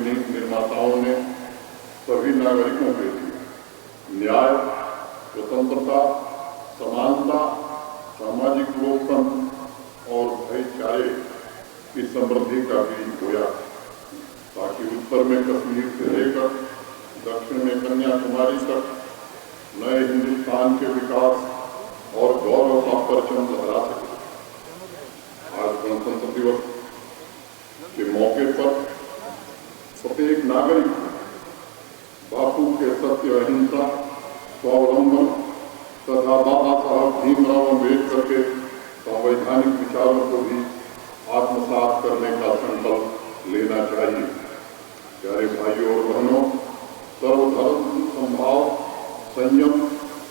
नीति निर्माताओं ने सभी नागरिकों के लिए न्याय, स्वतंत्रता, समानता, सामाजिक लोकतंत्र और भाईचारे की समृद्धि का बीज बोया, ताकि उत्तर में कश्मीर से लेकर दक्षिण में कन्याकुमारी तक नए हिंदुस्तान के विकास और गौरव का परचम लहरा सके। आज गणतंत्र दिवस के मौके पर प्रत्येक नागरिक बापू के सत्य, अहिंसा, स्वावलंबन तथा बाबा साहब भीमराव अम्बेडकर के संवैधानिक विचारों को भी आत्मसात करने का संकल्प लेना चाहिए। प्यारे भाइयों और बहनों, सर्वधर्म संभाव, संयम,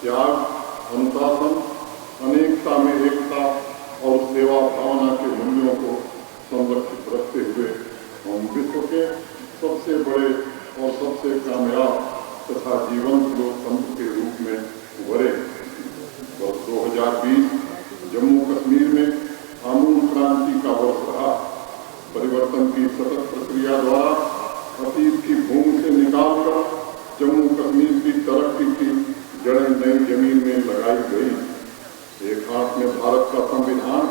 त्याग, अनुशासन, अनेकता में एकता और सेवा भावना के मूल्यों को संरक्षित रखते हुए हम विश्व के सबसे बड़े और सबसे कामयाब तथा जीवंत लोकतंत्र के रूप में उभरे। वर्ष 2020 जम्मू कश्मीर में आमूल क्रांति का वर्ष रहा। परिवर्तन की सतत प्रक्रिया द्वारा अतीत की भूमि से निकालकर जम्मू कश्मीर की तरक्की की जड़ें नई जमीन में लगाई गई। एक हाथ में भारत का संविधान,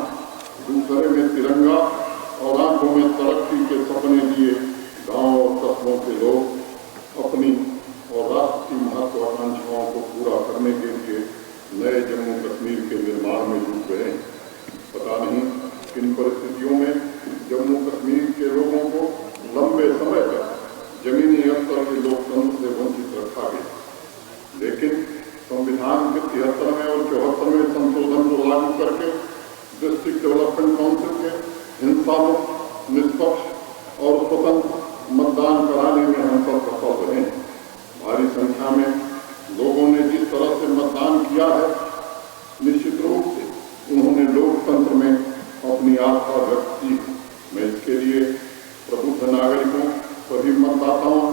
दूसरे में तिरंगा और आंखों में तरक्की के सपने लिए गांव और कस्बों के लोग अपनी और राष्ट्र की महत्वाकांक्षाओं को पूरा करने के लिए नए जम्मू कश्मीर के निर्माण में जुट गए। पता नहीं किन परिस्थितियों में जम्मू कश्मीर के लोगों को लंबे समय तक जमीनी स्तर के लोकतंत्र से वंचित रखा गया, लेकिन संविधान के 73वें और 74वें संशोधन को लागू करके डिस्ट्रिक्ट डेवलपमेंट काउंसिल के हिंसा मुक्त, निष्पक्ष और स्वतंत्र मतदान कराने में हम सब सफल रहे। भारी संख्या में लोगों ने जिस तरह से मतदान किया है, निश्चित रूप से उन्होंने लोकतंत्र में अपनी आस्था व्यक्त की। मैं इसके लिए प्रबुद्ध नागरिकों, सभी मतदाताओं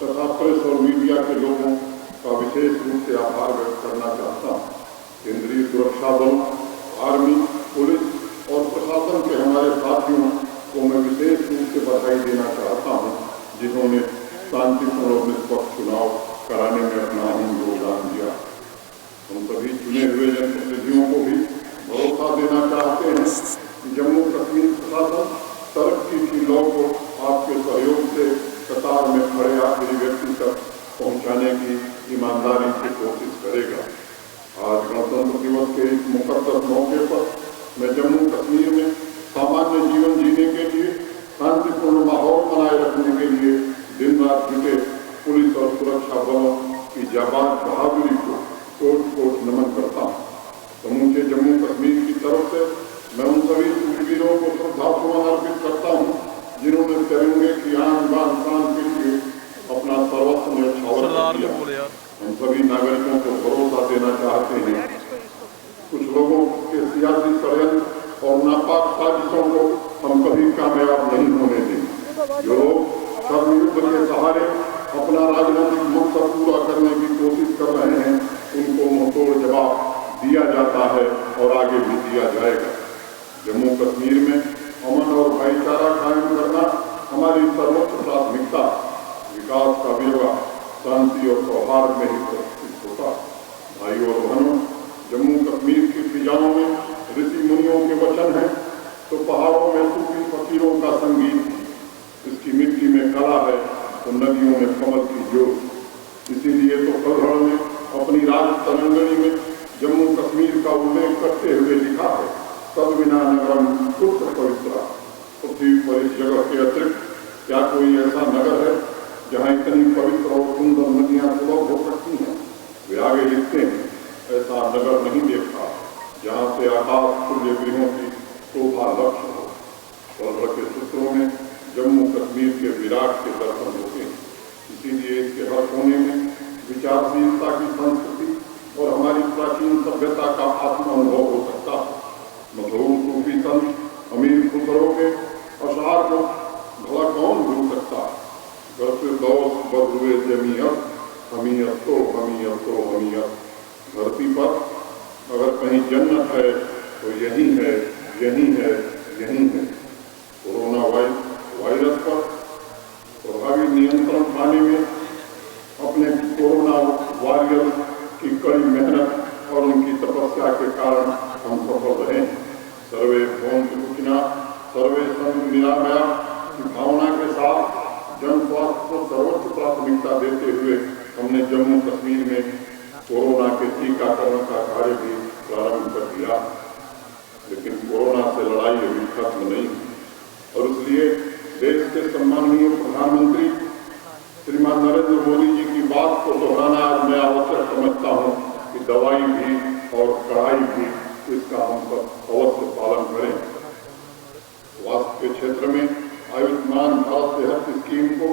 तथा प्रेस और मीडिया के लोगों का विशेष रूप से आभार व्यक्त करना चाहता हूँ। केंद्रीय सुरक्षा बल, आर्मी, पुलिस और प्रशासन के हमारे साथियों को मैं विशेष रूप से बधाई देना चाहता हूँ, जिन्होंने शांतिपूर्ण और निष्पक्ष चुनाव कराने में अपना अहम योगदान दिया। हम सभी चुने हुए जनप्रतिनिधियों को भी भरोसा देना चाहते हैं कि जम्मू कश्मीर प्रशासन तरक्की की लौ को आपके सहयोग से कतार में खड़े आखिरी व्यक्ति तक पहुंचाने की ईमानदारी से कोशिश करेगा। आज गणतंत्र दिवस के इस मुकद्दस मौके पर मैं जम्मू कश्मीर में सामान्य जीवन जीने के लिए, शांतिपूर्ण माहौल बनाए रखने के लिए दिन रात जुटे पुलिस और सुरक्षा बलों की जाबाज बहादुरी को कोट-कोट नमन करता हूँ। समूचे जम्मू कश्मीर की तरफ से मैं उन सभी शूरवीरों को श्रद्धासुमन अर्पित करता हूँ, जिन्होंने तिरंगे की आन बान शान के लिए अपना सर्वस्व न्यौछावर किया। हम सभी नागरिकों को भरोसा देना चाहते हैं, कुछ लोगों के सियासी षड्यंत्र और नापाक साजिशों को हम कभी कामयाब नहीं होने देंगे। जो लोग कर्मयुद्ध के सहारे अपना राजनीतिक मकसद पूरा करने की कोशिश कर रहे हैं, उनको मुंहतोड़ जवाब दिया जाता है और आगे भी दिया जाएगा। जम्मू कश्मीर में अमन और भाईचारा कायम करना हमारी सर्वोच्च प्राथमिकता। विकास का विरवा शांति और सौहार्द में ही प्रस्तुत होता। भाइयों और बहनों, जम्मू कश्मीर की फिजाओं में ऋषि मुनियों के वचन हैं, तो पहाड़ों में सूफी फकीरों का संगीत। इसकी मिट्टी में कला है तो नदियों में कमल की ज्योत। इसीलिए तो कलहड़ ने अपनी राज तरंगणी में जम्मू कश्मीर का उल्लेख करते हुए लिखा है, तद्विना नगरम पुत्र पवित्रा। पृथ्वी पर इस जगह के अतिरिक्त क्या कोई ऐसा नगर है जहाँ इतनी पवित्र और सुंदर नदियाँ सुलभ हो सकती हैं? वे आगे लिखते हैं, ऐसा नगर नहीं देखा जहाँ से आकाश तुल्य गृहों की शोभा लक्ष्य हो। कलहड़ के सूत्रों में जम्मू कश्मीर के विराट के दर्शन होते हैं। इसीलिए इसके हर कोने में विचारशीलता की संस्कृति और हमारी प्राचीन सभ्यता का आत्म अनुभव हो सकता है। मशहूर सूफी संत अमीर खुसरो के अशार को भला कौन भूल सकता है? बदरुए जमीयत हमीयत तो हमीयत तो हमीयत। धरती पर अगर कहीं जन्नत है तो यही है, यही है, यही है। कोरोना वायरस पर प्रभावित जन स्वास्थ्य को सर्वोच्च प्राथमिकता देते हुए हमने जम्मू कश्मीर में कोरोना के टीकाकरण का कार्य भी प्रारंभ कर दिया। लेकिन कोरोना से लड़ाई अभी खत्म नहीं हुई और इसलिए देश के सम्माननीय प्रधानमंत्री श्रीमान नरेंद्र मोदी जी की बात को दोहराना आज मैं आवश्यक समझता हूं कि दवाई भी और कड़ाई भी इसका हम सब अवश्य पालन करें। स्वास्थ्य के क्षेत्र में आयुष्मान भारत सेहत स्कीम को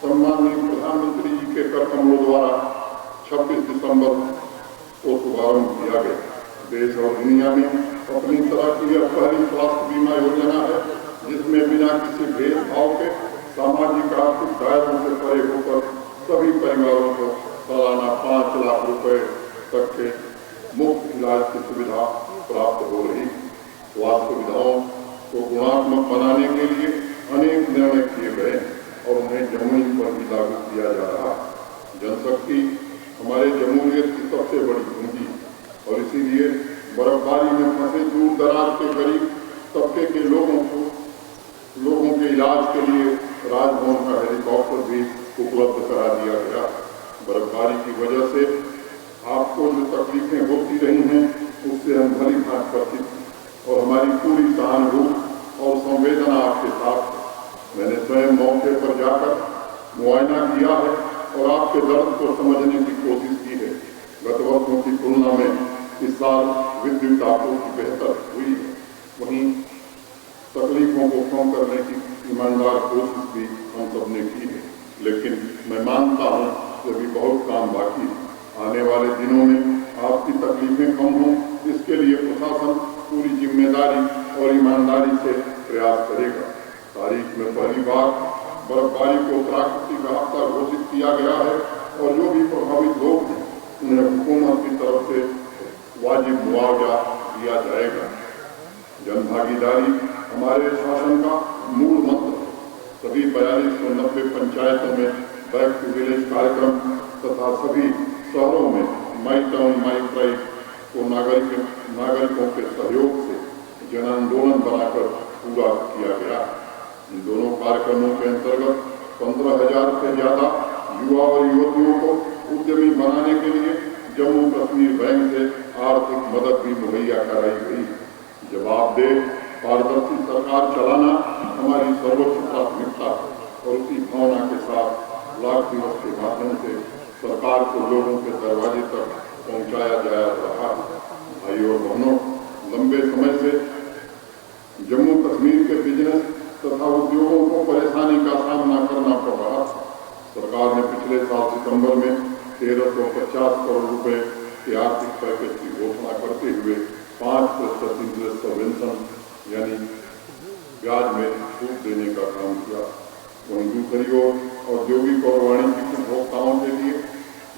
सम्माननीय प्रधानमंत्री जी के कर कमलों द्वारा 26 दिसंबर को शुभारंभ किया गया। देश और दुनिया में अपनी तरह की यह पहली स्वास्थ्य बीमा योजना है जिसमें बिना किसी भेदभाव के सामाजिक आर्थिक दायरों से परे होकर सभी परिवारों को सालाना 5 लाख रुपए तक के मुफ्त इलाज की सुविधा प्राप्त हो रही। स्वास्थ्य सुविधाओं को गुणात्मक बनाने के लिए अनेक निर्णय किए गए और उन्हें जमीन पर भी लागू किया जा रहा है। जनशक्ति हमारे जमहूरियत की सबसे बड़ी पूंजी और इसीलिए बर्फबारी में फंसे दूर दराज के गरीब तबके के लोगों के इलाज के लिए राजभवन का हेलीकॉप्टर भी उपलब्ध करा दिया गया। बर्फबारी की वजह से आपको जो तकलीफें होती रही हैं उससे हम भली भांति परिचित और हमारी पूरी सहानुभूति और संवेदना आपके साथ है। मैंने स्वयं मौके पर जाकर मुआयना किया है और आपके दर्द को समझने की कोशिश की है। गत वर्षों की तुलना में इस साल विद्युत आपूर्ति बेहतर हुई है। वहीं तकलीफों को कम करने की ईमानदार कोशिश भी हम सब ने की है, लेकिन मैं मानता हूँ कि अभी बहुत काम बाकी है। आने वाले दिनों में आपकी तकलीफें कम हों इसके लिए प्रशासन पूरी जिम्मेदारी और ईमानदारी से प्रयास करेगा। तारीख में पहली बार बर्फबारी को प्राकृतिक आपदा घोषित किया गया है और जो भी प्रभावित लोग हैं उन्हें हुकूमत की तरफ से वाजिब मुआवजा दिया जाएगा। जन भागीदारी हमारे शासन का मूल मंत्र है। सभी 4290 पंचायतों में बैक टू विलेज कार्यक्रम तथा सभी शहरों में माई टाउन माई प्राइड को नागरिकों के सहयोग से जन आंदोलन बनाकर पूरा किया गया। इन दोनों कार्यक्रमों के अंतर्गत 15,000 से ज्यादा युवा और युवतियों को उद्यमी बनाने के लिए जम्मू कश्मीर बैंक से आर्थिक मदद भी मुहैया कराई गई। जवाबदेह पारदर्शी सरकार चलाना हमारी सर्वोच्च प्राथमिकता और उसी भावना के साथ लाख दिवस के माध्यम से सरकार को लोगों के दरवाजे तक पहुंचाया जा रहा है। भाई और बहनों, लंबे समय से जम्मू कश्मीर के बिजनेस तथा उद्योगों को परेशानी का सामना करना पड़ रहा था। सरकार ने पिछले साल सितंबर में 1350 करोड़ रुपए के आर्थिक पैकेज की घोषणा करते हुए 5% इंटरेस्ट सबवेंशन यानी ब्याज में छूट देने का काम किया। वहीं दूसरी ओर औद्योगिक और वाणिज्यिक उपभोक्ताओं के लिए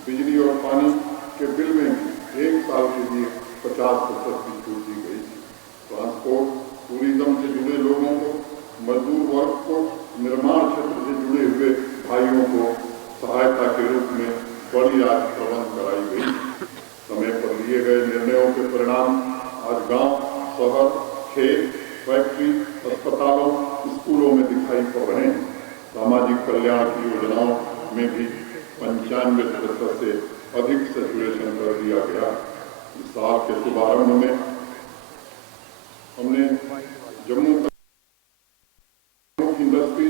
बिजली और पानी के बिल में भी 1 साल के लिए 50% की छूट दी गई थी। ट्रांसपोर्ट टूरिज्म से जुड़े लोगों को, मजदूर वर्ग को, निर्माण क्षेत्र से जुड़े हुए भाइयों को सहायता के रूप में बड़ी राशि प्रबंध कराई गई। समय पर लिए गए निर्णयों के परिणाम आज गांव, शहर, खेत, फैक्ट्री, अस्पतालों, स्कूलों में दिखाई पड़ रहे हैं। सामाजिक कल्याण की योजनाओं में भी 95% से अधिक सैचुरेशन कर दिया गया। इस साल के शुभारंभ में हमने जम्मू इंडस्ट्री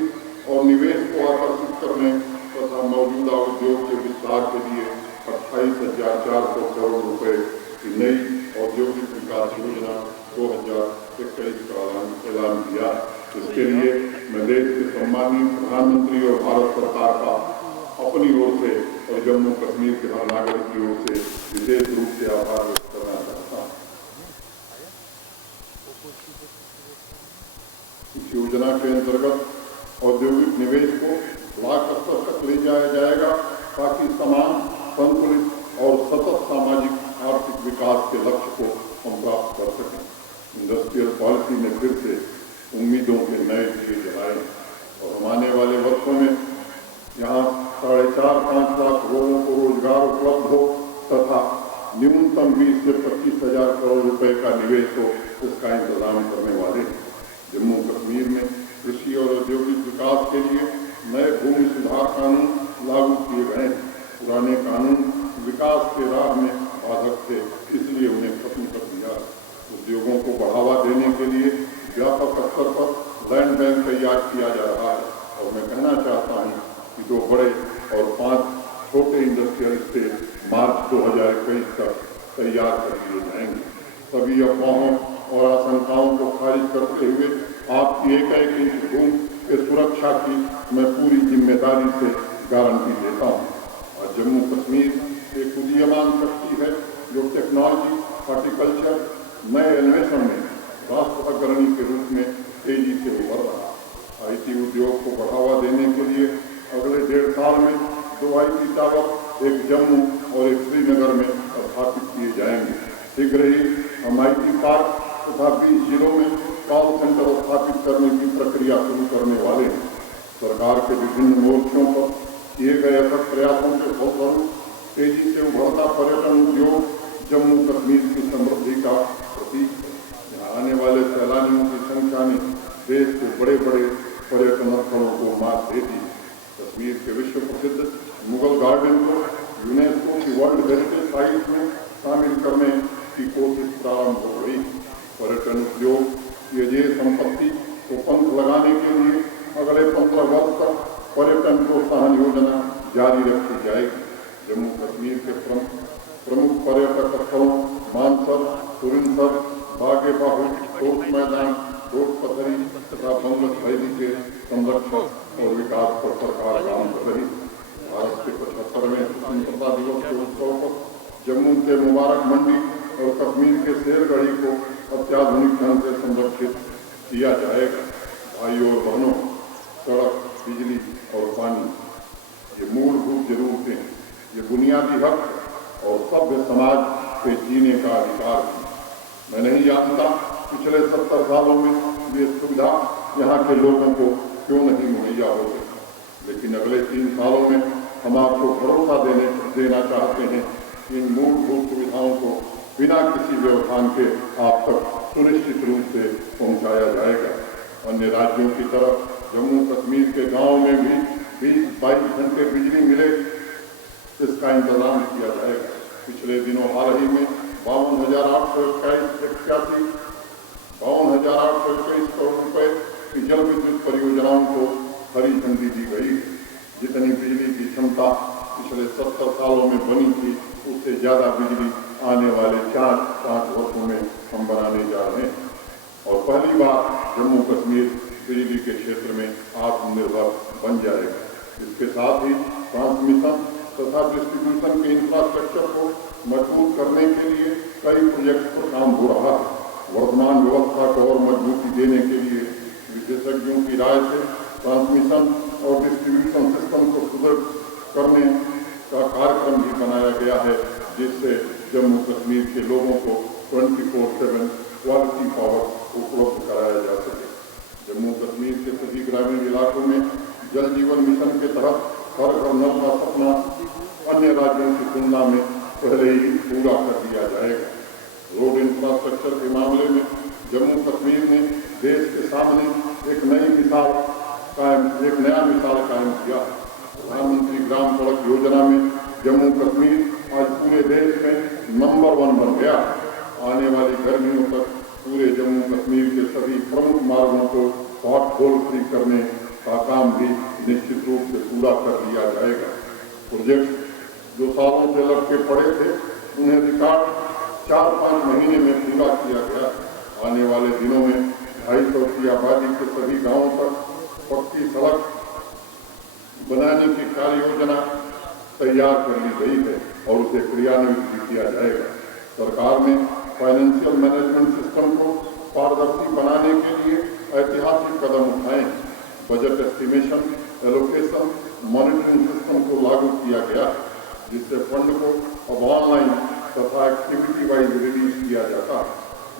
और निवेश को आकर्षित करने तथा मौजूदा उद्योग के विस्तार के लिए 28,400 करोड़ रुपए की नई औद्योगिक विकास योजना 2021 का ऐलान किया। इसके लिए मैं देश के सम्माननीय प्रधानमंत्री और भारत सरकार का अपनी ओर से और जम्मू कश्मीर के हर नागरिक की ओर से विशेष रूप से आभार व्यक्त करना चाहता हूँ। इस योजना के अंतर्गत औद्योगिक निवेश को लाख स्तर तक ले जाया जाएगा ताकि समान, संतुलित और सतत सामाजिक आर्थिक विकास के लक्ष्य को हम प्राप्त कर सकें। इंडस्ट्रियल पॉलिसी ने फिर से उम्मीदों के नए दिए जलाए और हम आने वाले वर्षों में यहाँ 4.5-5 लाख लोगों को रोजगार उपलब्ध हो तथा न्यूनतम 20 से 25,000 करोड़ रुपए का निवेश हो, इसका इंतजाम करने वाले हैं। जम्मू कश्मीर में कृषि और औद्योगिक विकास के लिए नए भूमि तलाक कानून लागू किए गए। पुराने कानून विकास के राह में बाधक थे, इसलिए उन्हें खत्म कर दिया। उद्योगों को बढ़ावा देने के लिए व्यापक स्तर पर लैंड बैंक तैयार किया जा रहा है और मैं कहना चाहता हूँ कि 2 बड़े और 5 छोटे इंडस्ट्रियल स्टेट मार्च 2021 तक तैयार कर दिए जाएंगे। सभी अफवाहों और आशंकाओं को खारिज करते हुए आपकी एक इंच भूमि के सुरक्षा की मैं पूरी जिम्मेदारी से गारंटी देता हूँ। और जम्मू कश्मीर एक उदीयमान शक्ति है जो टेक्नोलॉजी, हॉर्टिकल्चर, नए अन्वेषण में राष्ट्र अग्रणी के रूप में तेजी से उभर रहा है। IT उद्योग को बढ़ावा देने के लिए अगले 1.5 साल में 2 IT टावर, एक जम्मू और एक श्रीनगर में स्थापित किए जाएंगे। शीघ्र ही हम IT पार्क तथा 20 जिलों में कॉल सेंटर स्थापित करने की प्रक्रिया शुरू करने वाले हैं। सरकार के विभिन्न मोर्चों पर किए गए अथक प्रयासों के फलस्वरूप तेजी से उभरता पर्यटन उद्योग जम्मू कश्मीर की समृद्धि का प्रतीक है। यहाँ आने वाले सैलानियों की संख्या ने देश के बड़े बड़े पर्यटन स्थलों को मात दे दी। कश्मीर के विश्व प्रसिद्ध मुगल गार्डन को यूनेस्को की वर्ल्ड हेरिटेज साइट में शामिल करने की कोशिश प्रारंभ हो गई। पर्यटन उद्योग की अजेय संपत्ति को पंख लगाने के लिए अगले 15 वर्ष तक पर्यटन प्रोत्साहन योजना जारी रखी जाएगी। जम्मू कश्मीर के प्रमुख पर्यटक स्थलों मानसर, सुरिनसर, बागे बाहु, तोप मैदान, रोड पथरी तथा बंगस वैली के संरक्षण और विकास पर सरकार काम कर रही है। भारत के 75वें स्वतंत्रता दिवस के उत्सव पर जम्मू के मुबारक मंडी और कश्मीर के शेरगढ़ी को अत्याधुनिक ढंग से संरक्षित किया जाएगा। भाइयों और बहनों, सड़क, बिजली और पानी ये मूलभूत जरूरतें हैं, ये बुनियादी हक और सभ्य समाज के जीने का अधिकार है। मैं नहीं जानता पिछले 70 सालों में ये सुविधा यहाँ के लोगों को क्यों नहीं मुहैया हो सकी, लेकिन अगले 3 सालों में हम आपको भरोसा देना चाहते हैं कि इन मूलभूत सुविधाओं को बिना किसी व्यवधान के आप तक सुनिश्चित रूप से पहुंचाया जाएगा। अन्य राज्यों की तरह जम्मू कश्मीर के गांवों में भी 20-22 घंटे बिजली मिले, इसका इंतजाम किया जाएगा। पिछले दिनों हाल ही में 52,821 करोड़ रुपए की जल विद्युत परियोजनाओं को हरी झंडी दी गई। जितनी बिजली की क्षमता पिछले 70 सालों में बनी थी, उससे ज्यादा बिजली आने वाले 4-5 वर्षों में हम बनाने जा रहे हैं और पहली बार जम्मू कश्मीर बिजली के क्षेत्र में आत्मनिर्भर बन जाएगा। इसके साथ ही ट्रांसमिशन तथा डिस्ट्रीब्यूशन के इंफ्रास्ट्रक्चर को मजबूत करने के लिए कई प्रोजेक्ट पर काम हो रहा है। वर्तमान व्यवस्था को और मजबूती देने के लिए विशेषज्ञों की राय से ट्रांसमिशन और डिस्ट्रीब्यूशन सिस्टम को सुदृढ़ करने का कार्यक्रम भी बनाया गया है, जिससे जम्मू कश्मीर के लोगों को 24/7 क्वालिटी पावर उपलब्ध कराया जा सके। जम्मू कश्मीर के सभी ग्रामीण इलाकों में जल जीवन मिशन के तहत हर घर नल का सपना अन्य राज्यों की तुलना में पहले ही पूरा कर दिया जाएगा। रोड इंफ्रास्ट्रक्चर के मामले में जम्मू कश्मीर ने देश के सामने एक नया मिसाल कायम किया। प्रधानमंत्री ग्राम सड़क योजना में जम्मू कश्मीर आज पूरे देश में नंबर 1 बन गया। आने वाली गर्मियों तक पूरे जम्मू कश्मीर के सभी प्रमुख मार्गों को पॉटहोल फ्री करने का काम भी निश्चित रूप से पूरा कर लिया जाएगा। प्रोजेक्ट जो सालों से लटके पड़े थे, उन्हें रिकॉर्ड 4-5 महीने में पूरा किया गया। आने वाले दिनों में 250 की आबादी के सभी गांवों तक पक्की सड़क बनाने की कार्य योजना तैयार कर ली गई है और उसे क्रियान्वित भी किया जाएगा। सरकार ने फाइनेंशियल मैनेजमेंट सिस्टम को पारदर्शी बनाने के लिए ऐतिहासिक कदम उठाए। Budget estimation, allocation, monitoring system को लागू किया गया, जिससे फंड को अब ऑनलाइन तथा एक्टिविटी वाइज रिलीज किया जाता है।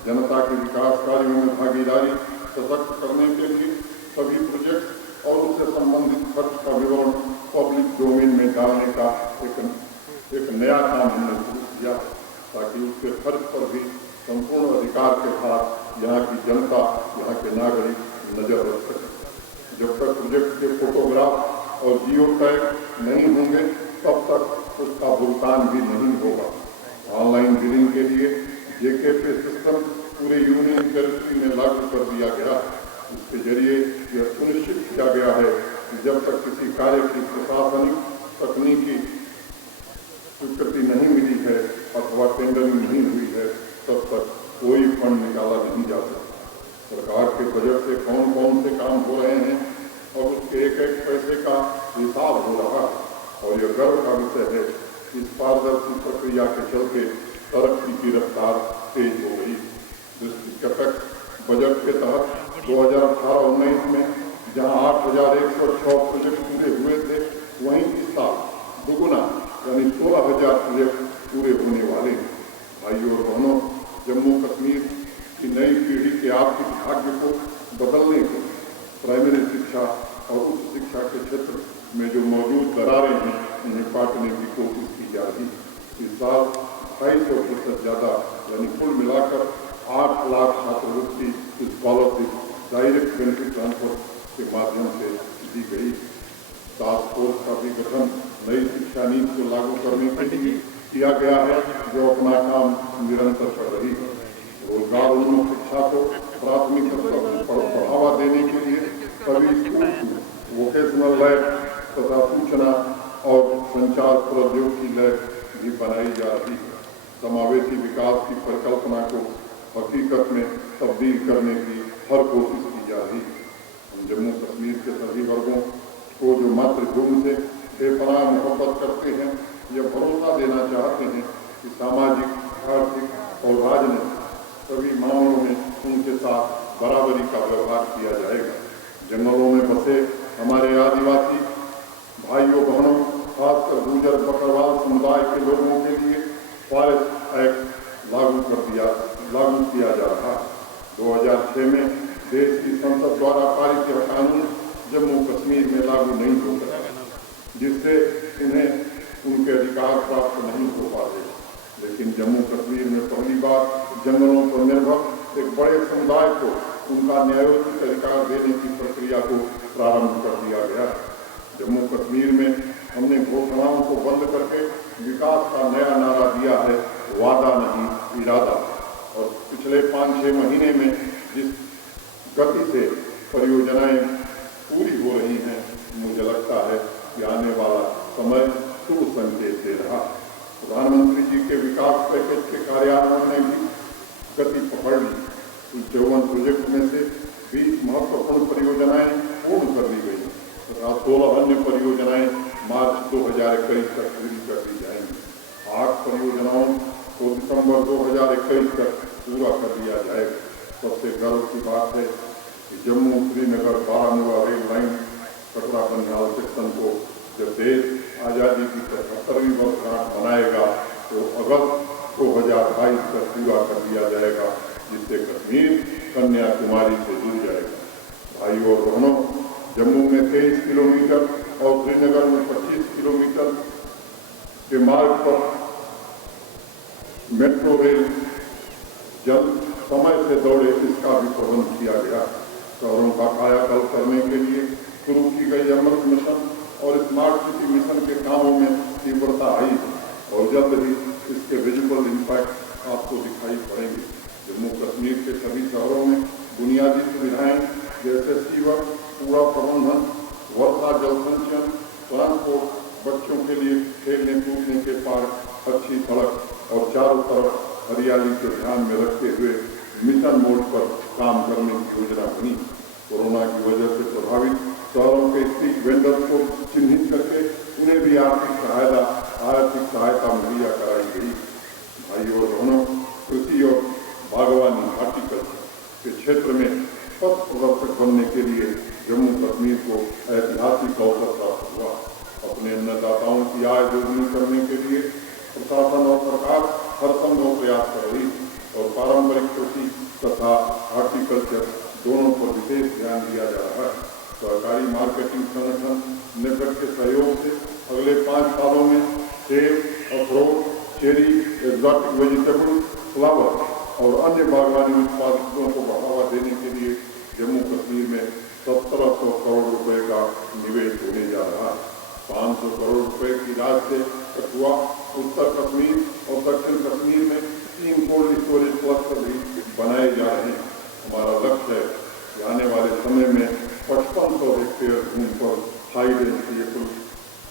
जनता के विकास कार्यों में भागीदारी सशक्त करने के लिए सभी प्रोजेक्ट और उससे संबंधित खर्च का विवरण पब्लिक डोमेन में डालने का एक नया काम हमने शुरू किया, ताकि उसके खर्च पर भी संपूर्ण अधिकार के साथ यहाँ की जनता, यहाँ के नागरिक नजर रख सके। जब तक प्रोजेक्ट के फोटोग्राफ और जियो टैग नहीं होंगे तब तक उसका भुगतान भी नहीं होगा। ऑनलाइन बिलिंग के लिए जेकेपी सिस्टम पूरे यूनियन टेरिटरी में लागू कर दिया गया। इसके जरिए यह सुनिश्चित किया गया है कि जब तक किसी कार्य की प्रशासनिक तकनीकी स्वीकृति नहीं मिली है अथवा टेंडरिंग नहीं हुई है तब तक कोई फंड निकाला नहीं जा सकता। सरकार के बजट से कौन कौन से काम हो रहे हैं और उसके एक एक पैसे का हिसाब हो रहा है और यह गर्व का विषय है। इस पारदर्शी प्रक्रिया के चलते तरक्की की रफ्तार तेज हो गई। कैपेक्स बजट के तहत 2018-19 में जहां 8,106 प्रोजेक्ट पूरे हुए थे, वहीं इस साल दुगुना यानी 16,000 प्रोजेक्ट पूरे होने वाले हैं। भाइयों और बहनों, जम्मू कश्मीर की नई पीढ़ी के आर्थिक भाग्य को बदलने को प्राइमरी शिक्षा और उच्च शिक्षा के क्षेत्र में जो मौजूद दरारें हैं उन्हें काटने की कोशिश की जा रही है। इस साल 250% ज़्यादा यानी कुल मिलाकर 8 लाख छात्रवृत्ति स्कॉलरशिप डायरेक्ट बेनिफिट ट्रांसफर के माध्यम से दी गई। टास्क फोर्स का भी गठन नई शिक्षा नीति को लागू करने के लिए किया गया है, जो अपना काम निरंतर कर रही है। रोजगार उन्मुख शिक्षा को प्राथमिक स्तर पर बढ़ावा देने के लिए सभी स्कूल वोकेशनल लैब तथा सूचना और संचार प्रौद्योगिकी लैब भी बनाई जा रही है। समावेशी विकास की परिकल्पना को हकीकत में तब्दील करने की हर कोशिश की जा रही है। हम जम्मू कश्मीर के सभी वर्गों को जो मातृभूमि से बेपनाह मोहब्बत करते हैं, यह भरोसा देना चाहते हैं कि सामाजिक, आर्थिक और राजनीतिक सभी मामलों में उनके साथ बराबरी का व्यवहार किया जाएगा। जंगलों में बसे हमारे आदिवासी भाइयों बहनों, खासकर गुर्जर बकरवाल समुदाय के लोगों के लिए फॉरेस्ट एक्ट लागू किया जा रहा है। 2006 में देश की संसद द्वारा पारित यह कानून जम्मू कश्मीर में लागू नहीं हो सका, जिससे उन्हें उनके अधिकार प्राप्त नहीं हो पाते। लेकिन जम्मू कश्मीर में पहली बार जंगलों पर निर्भर एक बड़े समुदाय को उनका न्यायोचित अधिकार देने की प्रक्रिया को प्रारंभ कर दिया गया। जम्मू कश्मीर में हमने घोषणाओं को बंद करके विकास का नया नारा दिया है, वादा नहीं इरादा। और पिछले 5-6 महीने में जिस गति से परियोजनाएं पूरी हो रही हैं, मुझे लगता है कि आने वाला समय शुभ संकेत दे रहा। प्रधानमंत्री जी के विकास पैकेज के कार्यान्वयन ने भी गति पकड़ ली। 54 प्रोजेक्ट में से 20 महत्वपूर्ण परियोजनाएं पूर्ण कर ली गई तथा 16 अन्य परियोजनाएं मार्च 2021 तक पूरी कर दी जाएंगी। 8 परियोजनाओं को दिसंबर 2021 तक पूरा कर दिया जाएगा। सबसे गर्व की बात है कि Jammu Srinagar Baramulla rail line Katra Banihal section को जब देश आज़ादी की 75वीं वर्षगांठ मनाएगा तो अगस्त 2022 तक पूरा कर दिया जाएगा, जिससे कश्मीर कन्याकुमारी से जुड़ जाएगा। भाइयों और बहनों, जम्मू में 23 किलोमीटर और श्रीनगर में 25 किलोमीटर के मार्ग पर मेट्रो रेल जल्द समय से दौड़े, इसका भी प्रबंध किया गया। शहरों का कायाकल्प करने के लिए शुरू की गई अमृत मिशन और स्मार्ट सिटी मिशन के कामों में तीव्रता आई और जल्द ही इसके विजुअल इम्पैक्ट आपको दिखाई पड़ेंगे। जम्मू कश्मीर के सभी शहरों में बुनियादी सुविधाएं जैसे सीवर, कूड़ा प्रबंधन, वर्षा जल संचयन, ट्रांसपोर्ट, बच्चों के लिए खेलने कूदने के पार्क, अच्छी सड़क और चारों तरफ हरियाली को ध्यान में रखते हुए मिशन मोड पर काम करने की योजना बनी। कोरोना की वजह से प्रभावित शहरों के स्ट्रीट वेंडर्स को चिन्हित करके उन्हें भी आर्थिक सहायता मुहैया कराई गई। भाइयों और बहनों, कृषि और बागवानी हॉर्टिकल्चर के क्षेत्र में पथ प्रदर्शक बनने के लिए जम्मू कश्मीर को ऐतिहासिक अवसर प्राप्त हुआ। अपने अन्नदाताओं की आय दोगुनी करने के लिए प्रशासन और सरकार हर संभव प्रयास कर रही है और पारंपरिक कृषि तथा हॉर्टिकल्चर दोनों पर विशेष ध्यान दिया जा रहा है। सहकारी मार्केटिंग संगठन नेफेड के सहयोग से अगले 5 सालों में सेब, अखरोट, चेरी, एक्सोटिक वेजिटेबल, फ्लावर और अन्य बागवानी उत्पादों को बढ़ावा देने के लिए जम्मू कश्मीर में 1700 करोड़ रुपए का निवेश होने जा रहा है। 500 करोड़ रुपए की राशि से कठुआ, उत्तर कश्मीर और दक्षिण कश्मीर में 3 कोल्ड स्टोरेज क्लस्टर भी बनाए जा रहे हैं। हमारा लक्ष्य है कि आने वाले समय में 5500 हेक्टेयर भूमि पर हाई डेंसिटी एप्पल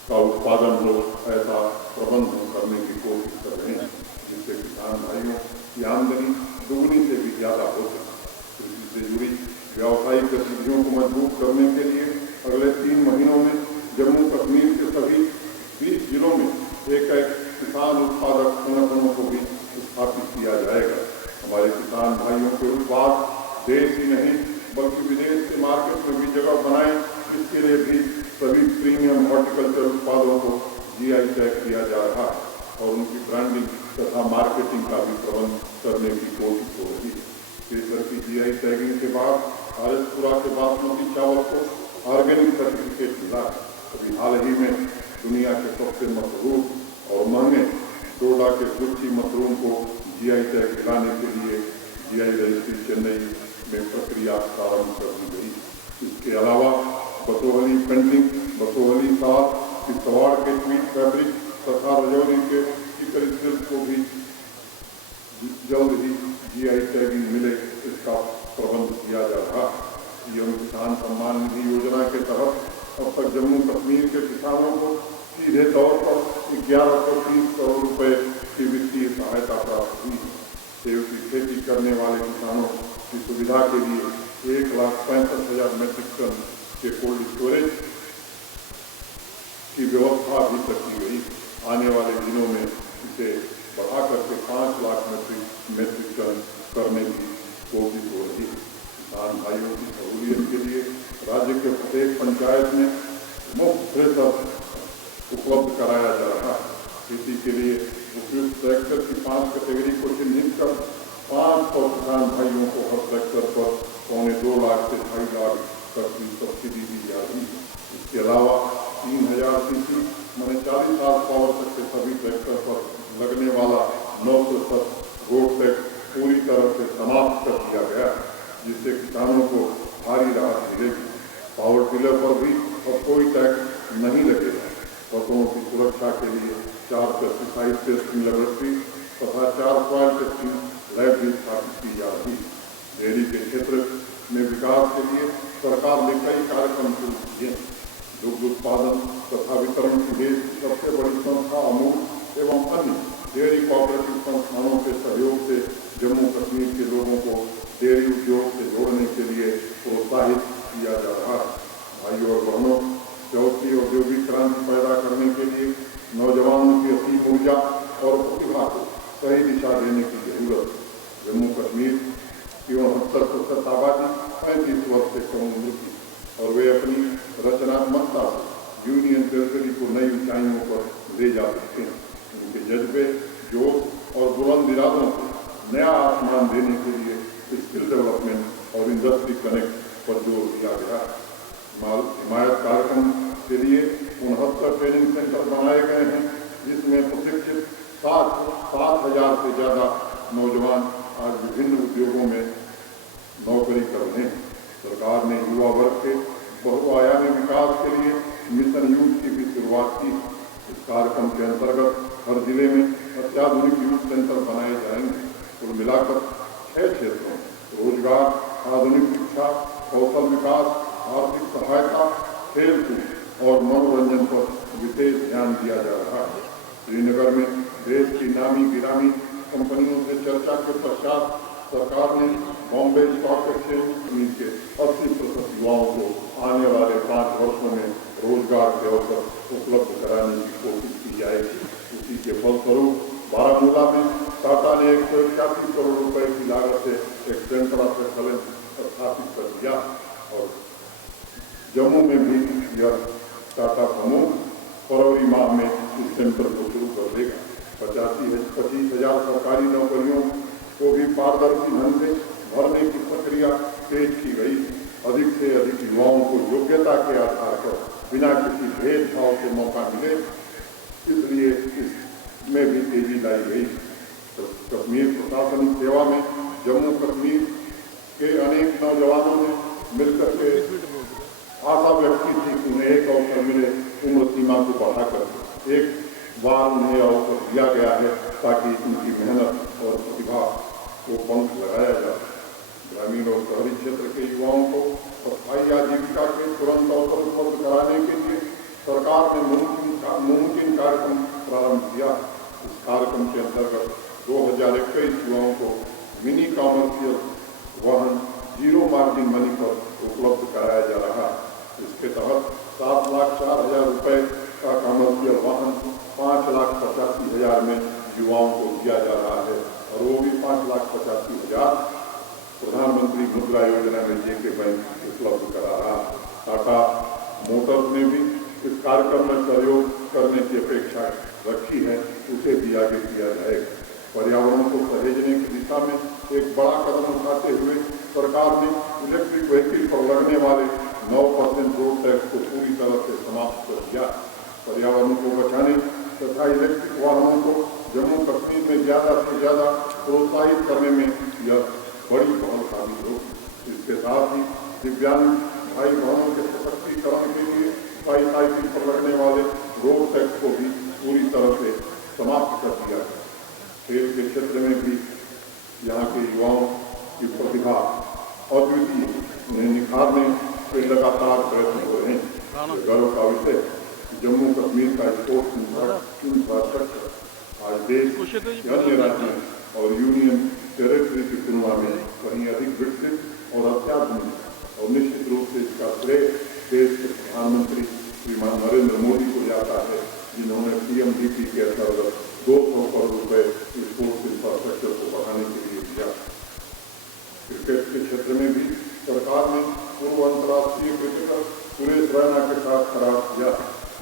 का उत्पादन हो, ऐसा प्रबंध करने की कोशिश कर रहे हैं, जिससे किसान भाइयों की आमदनी दोगुनी से भी ज्यादा हो सके। कृषि से जुड़ी व्यावसायिक गतिविधियों को मजबूत करने के लिए अगले 3 महीनों में जम्मू कश्मीर के सभी 20 जिलों में एक किसान उत्पादक संगठनों को भी स्थापित किया जाएगा। हमारे किसान भाइयों के उत्पाद देश ही नहीं बल्कि विदेश के मार्केट में भी जगह बनाए, इसके लिए भी सभी प्रीमियम हॉर्टिकल्चर उत्पादों को जीआई टैग किया जा रहा है और उनकी ब्रांडिंग तथा मार्केटिंग का भी प्रबंध करने की कोशिश हो रही है। केसर की जीआई टैगिंग के बाद आरएसपुरा के बासमती चावल को ऑर्गेनिक सर्टिफिकेट मिला है। अभी हाल ही में दुनिया के सबसे मशहूर और महंगे डोडा के गुच्ची मशरूम को जीआई टैग दिलाने के लिए जीआई रजिस्ट्री चेन्नई में प्रक्रिया प्रारंभ कर दी गई। इसके अलावा बसोहली पेंटिंग, बसोहली साल, किश्तवाड़ के ट्वीट फैब्रिक तथा रजौरी के चिकन सिल्क को भी जल्द ही जीआई टैगिंग मिले, इसका प्रबंध किया जा रहा है। पीएम किसान सम्मान निधि योजना के तहत अब तक जम्मू कश्मीर के किसानों को सीधे तौर पर 1130 करोड़ रुपए की वित्तीय सहायता प्राप्त हुई। सेब की खेती करने वाले किसानों की सुविधा के लिए 1,65,000 मीट्रिक टन के कोल्ड स्टोरेज की व्यवस्था भी कर दी गई। आने वाले दिनों में इसे बढ़ा करके 5 लाख मीट्रिक टन करने की कोशिश हो रही है। किसान भाइयों की सहूलियत के लिए राज्य के प्रत्येक पंचायत में मुफ्त थ्रेशर उपलब्ध कराया जा रहा है। खेती के लिए उपयुक्त ट्रैक्टर की 5 कैटेगरी को चिन्हित कर 500 किसान भाइयों को हर ट्रैक्टर पर 2.25 लाख से 2.5 लाख तक की सब्सिडी दी जा रही है। इसके अलावा 3000 सीसी माने 40 साल पावर तक के सभी ट्रैक्टर पर लगने वाला 900 रोड टैक्स पूरी तरह से समाप्त कर दिया गया है, जिससे किसानों को भारी राहत मिलेगी। पावर टिलर पर भी अब कोई टैक्स नहीं लगेगा। पशुओं की सुरक्षा के लिए 4 पेस्टिसाइड टेस्टिंग लेबोरेटरी तथा 4 सॉइल टेस्टिंग लैब भी स्थापित की जा रही है। डेयरी के क्षेत्र में विकास के लिए सरकार ने कई कार्यक्रम शुरू किए। दुग्ध उत्पादन तथा वितरण की देश की सबसे बड़ी संस्था अमूल एवं अन्य डेयरी कोऑपरेटिव संस्थानों के सहयोग से जम्मू कश्मीर के लोगों को डेयरी उद्योग से जोड़ने के लिए प्रोत्साहित किया जा रहा है। भाइयों और बहनों, चौथी औद्योगिक क्रांति पैदा करने के लिए नौजवानों की असीम ऊर्जा और प्रतिभा को सही दिशा देने की जरूरत है। जम्मू कश्मीर की 69% आबादी 35 वर्ष से कम उम्र की और वे अपनी रचनात्मकता से यूनियन टेरिटरी को नई ऊंचाइयों पर ले जा सकते हैं। उनके जज्बे, जोश और बुलंद इरादों को नया आसमान देने के लिए स्किल डेवलपमेंट और इंडस्ट्री कनेक्ट पर जोर दिया गया है। हिमायत कार्यक्रम के लिए 69 ट्रेनिंग सेंटर बनाए गए हैं, जिसमें प्रशिक्षित 7,000 से ज्यादा नौजवान आज विभिन्न उद्योगों में नौकरी कर रहे हैं। सरकार ने युवा वर्ग के बहुआयामी विकास के लिए मिशन यूथ की भी शुरुआत की। इस कार्यक्रम के अंतर्गत हर जिले में अत्याधुनिक यूथ सेंटर बनाए जाएंगे। कुल मिलाकर 6 क्षेत्रों रोजगार, आधुनिक शिक्षा, कौशल विकास, आर्थिक सहायता, खेलकूद और मनोरंजन पर विशेष ध्यान दिया जा रहा है। श्रीनगर में देश की नामी गिरामी कंपनियों से चर्चा के पश्चात सरकार ने बॉम्बे स्टॉक एक्सचेंज के 80% युवाओं को आने वाले 5 वर्षों में रोजगार के अवसर उपलब्ध कराने की कोशिश की जाएगी। उसी के फलस्वरूप बारामूला में टाटा ने 181 करोड़ रुपए की लागत से एक सेंटर ऑफ एक्सलेंस स्थापित कर दिया और जम्मू में भी यह टाटा समूह फरवरी माह में इस सेंटर को शुरू कर देगा। 25,000 सरकारी नौकरियों को भी पारदर्शी ढंग से भरने की प्रक्रिया तेज की गई। अधिक से अधिक युवाओं को योग्यता के आधार पर बिना किसी भेदभाव के मौका मिले, इसलिए इसमें भी तेजी लाई गई। तो कश्मीर प्रशासनिक सेवा में जम्मू कश्मीर के अनेक नौजवानों ने मिलकर के आशा व्यक्त की थी कि उन्हें एक अवसर मिले, उम्र सीमा को बढ़ाकर एक बार उन्हें अवसर दिया गया है ताकि उनकी मेहनत और प्रतिभा को पंख लगाया जाए। ग्रामीण और शहरी क्षेत्र के युवाओं को स्थायी आजीविका के तुरंत अवसर उपलब्ध कराने के लिए सरकार ने मुमकिन कार्यक्रम प्रारंभ किया। इस कार्यक्रम के अंतर्गत 2021 युवाओं को मिनी कॉमर्शियल वाहन जीरो मार्जिन मनी पर उपलब्ध कराया जा रहा है। इसके तहत 7,04,000 रुपये का कॉमर्शियल वाहन 5,85,000 में युवाओं को दिया जा रहा है और वो भी 5,85,000 प्रधानमंत्री मुद्रा योजना में जेके बैंक उपलब्ध करा रहा। टाटा मोटर्स ने भी इस कार्यक्रम में सहयोग करने की अपेक्षा रखी है, उसे भी आगे किया जाएगा। पर्यावरण को सहेजने की दिशा में एक बड़ा कदम उठाते हुए सरकार ने इलेक्ट्रिक व्हीकल पर लगने वाले 9% रोड टैक्स को पूरी तरह से समाप्त कर दिया। पर्यावरण को बचाने तथा इलेक्ट्रिक वाहनों को जम्मू कश्मीर में ज़्यादा से ज़्यादा प्रोत्साहित करने में यह बड़ी पहल साबित होगी। इसके साथ ही दिव्यांग भाई बहनों के सशक्तिकरण के लिए साइकिल पर लगने वाले रोड टैक्स को भी पूरी तरह से समाप्त कर दिया गया। खेल के क्षेत्र में भी यहाँ के युवाओं की प्रतिभा अद्वितीय, उन्हें निखारने के लगातार प्रयत्न हो रहे हैं। गर्व का विषय जम्मू कश्मीर का स्पोर्ट्स इंफ्रास्ट्रक्चर आज देश के अन्य राज्यों और यूनियन टेरिटरी की तुलना में कहीं अधिक विकसित और अत्याधुनिक और निश्चित रूप से इसका श्रेय देश के प्रधानमंत्री श्रीमान नरेंद्र मोदी को जाता है, जिन्होंने PMDP के अंतर्गत 200 करोड़ रुपए स्पोर्ट्स इंफ्रास्ट्रक्चर को बढ़ाने के लिए दिया। क्रिकेट के क्षेत्र में भी सरकार ने पूर्व अंतर्राष्ट्रीय क्रिकेटर सुरेश रैना के साथ करार किया।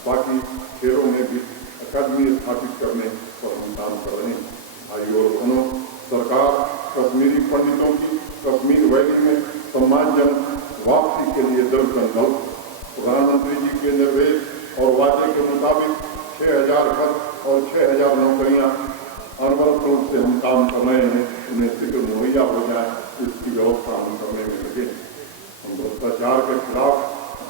बाकी खेलों में भी अकादमी स्थापित करने पर हम काम कर रहे हैं। भाइयों और बहनों, सरकार कश्मीरी पंडितों की कश्मीर वैली में सम्मानजनक वापसी के लिए दल संकल्प। प्रधानमंत्री जी के निर्देश और वादे के मुताबिक 6,000 घर और 6,000 नौकरियां अनवरत रूप से हम काम कर रहे हैं, उन्हें शीघ्र मुहैया हो जाए, इसकी व्यवस्था हम करने में लगे। हम भ्रष्टाचार के खिलाफ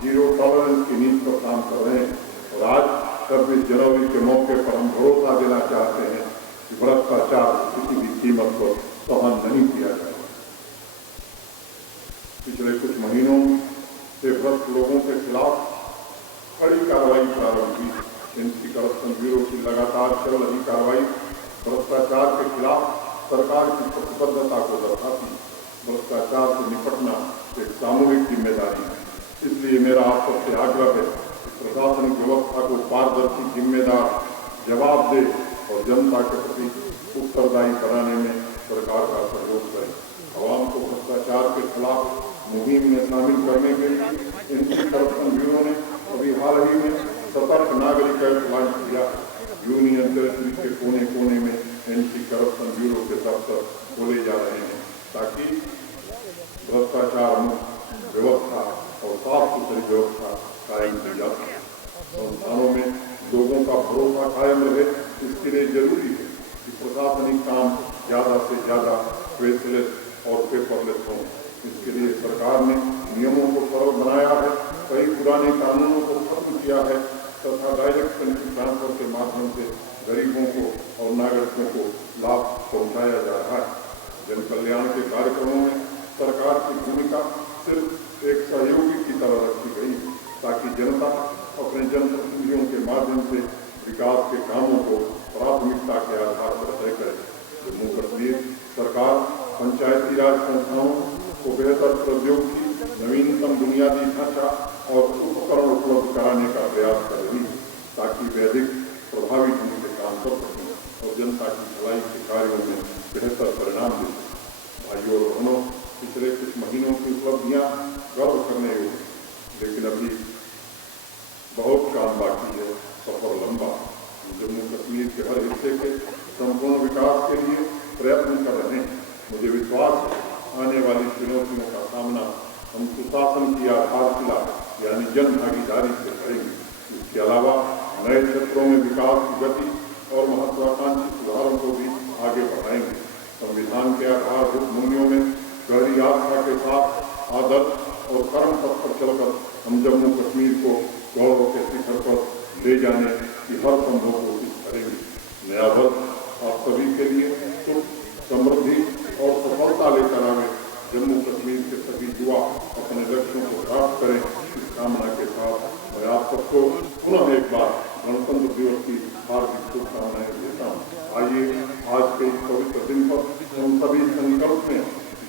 जीरो टॉलरेंस की नीति पर काम कर रहे हैं और आज 26 जनवरी के मौके पर हम भरोसा देना चाहते हैं कि भ्रष्टाचार किसी भी कीमत पर सहन नहीं किया जाएगा। पिछले कुछ महीनों से भ्रष्ट लोगों के खिलाफ कड़ी कार्रवाई प्रारंभ की। एंटी करप्शन ब्यूरो की लगातार चल रही कार्रवाई भ्रष्टाचार के खिलाफ सरकार की प्रतिबद्धता को दर्शाती। भ्रष्टाचार से निपटना एक सामूहिक जिम्मेदारी है, इसलिए मेरा आप सबसे आग्रह है कि प्रशासनिक व्यवस्था को पारदर्शी, जिम्मेदार, जवाबदेह और जनता के प्रति उत्तरदायी बनाने में सरकार का सहयोग करें। आवाम को भ्रष्टाचार के खिलाफ मुहिम में शामिल करने के लिए एंटी करप्शन ब्यूरो ने अभी हाल ही में सतर्क नागरिक ऐप लॉन्च किया। यूनियन टेरिटरी के कोने कोने में एंटी करप्शन ब्यूरो के दफ्तर खोले जा रहे हैं ताकि भ्रष्टाचार मुक्त व्यवस्था और साफ सुथरी व्यवस्था कायम की जा सके। संस्थानों में लोगों का भरोसा कायम रहे, इसके लिए जरूरी है कि प्रशासनिक काम ज़्यादा से ज़्यादा फेसलेस और पेपरलेस हों। इसके लिए सरकार ने नियमों को सरल बनाया है, कई पुराने कानूनों को खत्म किया है तथा डायरेक्ट पेंशन ट्रांसफर के माध्यम से गरीबों को और नागरिकों को लाभ पहुंचाया जा रहा है। जन कल्याण के कार्यक्रमों में सरकार की भूमिका सिर्फ एक सहयोगी की तरह रखी गई ताकि जनता अपने जनप्रतिनिधियों के माध्यम से विकास के कामों को प्राथमिकता के आधार पर तय करे। जम्मू कश्मीर सरकार पंचायती राज संस्थाओं को बेहतर प्रौद्योगिकी, नवीनतम बुनियादी ढांचा और उपकरण उपलब्ध कराने का प्रयास कर रही है ताकि वे अधिक प्रभावी ढंग से काम कर सकें और जनता की भलाई के कार्यों में बेहतर परिणाम दे सकें। भाइयों और बहनों, पिछले कुछ महीनों की उपलब्धियां गर्व करने योग्य, लेकिन अभी बहुत काम बाकी है, सफर लंबा। जम्मू कश्मीर के हर हिस्से के संपूर्ण विकास के लिए प्रयत्न कर रहे हैं। मुझे विश्वास है आने वाली चुनौतियों का सामना हम सुशासन की आधारशिला यानी जन भागीदारी से करेंगे। इसके अलावा नए क्षेत्रों में विकास की गति और महत्वाकांक्षी सुधारों को भी आगे बढ़ाएंगे। संविधान के आधारभूत मूल्यों में गहरी आस्था के साथ आदर्श और कर्म पथ पर चलकर हम जम्मू कश्मीर को गौरव के शिखर पर ले जाने की हर संभव कोशिश करेंगे। नया वर्ष आप सभी के लिए सुख, समृद्धि और सफलता लेकर आवे। जम्मू कश्मीर के सभी युवा अपने लक्ष्यों को प्राप्त करें, इस कामना के साथ मैं आप सबको पुनः एक बार गणतंत्र दिवस की हार्दिक शुभकामनाएं देता हूँ। आइए आज के इस पवित्र दिन पर हम सभी संकल्प में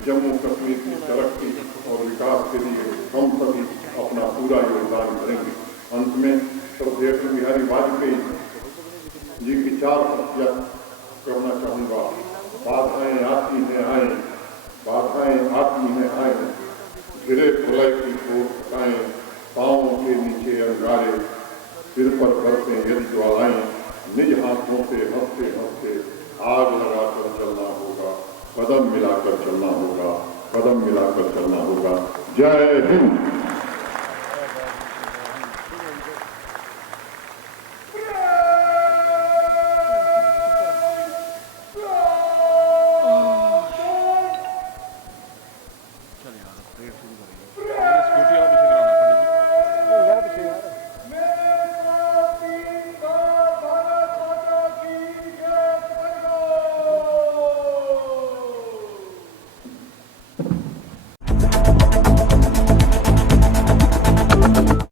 जम्मू कश्मीर की तरक्की और विकास के लिए हम सभी अपना पूरा योगदान करेंगे। अंत में श्रद्धेय अटल बिहारी वाजपेयी जी की 4 पत्तियां करना चाहूँगा। बाधाएं आती हैं आए, बाधाएं आती हैं आए, गिरे प्रलय की ओर हटाएं, पाँव के नीचे अंगारे, सिर पर भरते यदि ज्वालाएं, निज हाथों से हंसते हंसते आग लगाकर चलना होगा, कदम मिलाकर चलना होगा, कदम मिलाकर चलना होगा। जय हिंद।